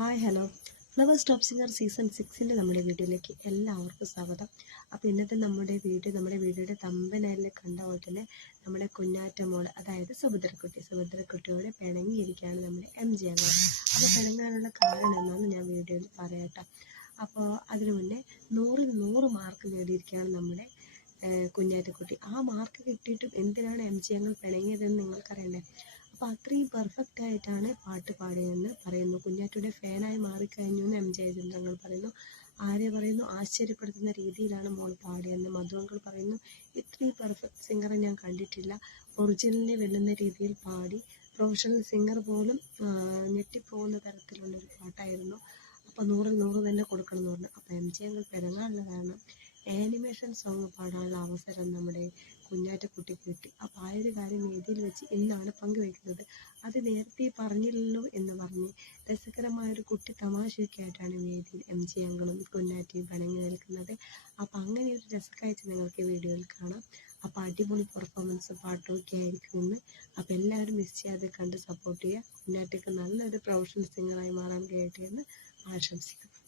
Hi hello flowers top singer season 6 നമ്മുടെ വീഡിയോയിലേക്ക് എല്ലാവർക്കും സ്വാഗതം. അപ്പോൾ ഇന്നത്തെ നമ്മുടെ വീഡിയോയുടെ തമ്പനയിൽ കണ്ട പോലെ തന്നെ നമ്മുടെ കുഞ്ഞാറ്റമോള്, അതായത് സുഭദ്രക്കുട്ടിയോട് പിണങ്ങിയിരിക്കുകയാണ് നമ്മുടെ MG അംഗം. അപ്പോൾ പിണങ്ങാനുള്ള കാരണം എന്നാണ് ഞാൻ വീഡിയോയിൽ പറയട്ടെ. അപ്പോൾ അതിനു മുന്നേ 100 മാർക്ക് നേടിയിരിക്കുകയാണ് നമ്മുടെ കുഞ്ഞാറ്റക്കുട്ടി. ആ മാർക്ക് കിട്ടിയിട്ടും എന്തിനാണ് MG അംഗം പിണങ്ങിയതെന്ന് നിങ്ങൾക്കറിയണ്ടേ? അപ്പോൾ അത്രയും പെർഫെക്റ്റ് ആയിട്ടാണ് പാട്ട് പാടിയതെന്ന് പറയുന്നു. കുഞ്ഞാറ്റയുടെ ഫാനായി മാറിക്കഴിഞ്ഞു എന്ന് MJ അംഗങ്ങൾ പറയുന്നു. ആര്യ പറയുന്നു ആശ്ചര്യപ്പെടുത്തുന്ന രീതിയിലാണ് മോൾ പാടിയെന്ന്. മധു അങ്കിൾ പറയുന്നു ഇത്രയും പെർഫെക്റ്റ് സിംഗറെ ഞാൻ കണ്ടിട്ടില്ല, ഒറിജിനലിനെ വെല്ലുന്ന രീതിയിൽ പാടി, പ്രൊഫഷണൽ സിംഗർ പോലും ഞെട്ടിപ്പോകുന്ന തരത്തിലുള്ളൊരു പാട്ടായിരുന്നു. അപ്പോൾ 100 തന്നെ കൊടുക്കണം എന്ന് പറഞ്ഞു. അപ്പോൾ MJ അംഗങ്ങൾ പിണങ്ങാനുള്ള കാരണം ആനിമേഷൻ സോങ് പാടാനുള്ള അവസരം നമ്മുടെ കുഞ്ഞാറ്റക്കുട്ടിക്ക് കിട്ടി. അപ്പോൾ ആ ഒരു കാര്യം വേദിയിൽ വെച്ച് ഇന്നാണ് പങ്കുവെക്കുന്നത്. അത് നേരത്തെ പറഞ്ഞില്ലല്ലോ എന്ന് പറഞ്ഞ് രസകരമായൊരു കുട്ടി തമാശയൊക്കെ ആയിട്ടാണ് വേദിയിൽ MG അംഗങ്ങളും കുഞ്ഞാറ്റയും പിണങ്ങി നിൽക്കുന്നത്. അപ്പോൾ അങ്ങനെ ഒരു രസക്കാഴ്ച നിങ്ങൾക്ക് വീഡിയോയിൽ കാണാം. അപ്പോൾ അടിപൊളി പെർഫോമൻസ് പാട്ടൊക്കെ ആയിരിക്കുമെന്ന്. അപ്പോൾ എല്ലാവരും മിസ് ചെയ്യാതെ കണ്ട് സപ്പോർട്ട് ചെയ്യുക. കുഞ്ഞാറ്റയ്ക്ക് നല്ലൊരു പ്രൊഫഷണൽ സിംഗറായി മാറാൻ കഴിയട്ടെ എന്ന് ആശംസിക്കുന്നു.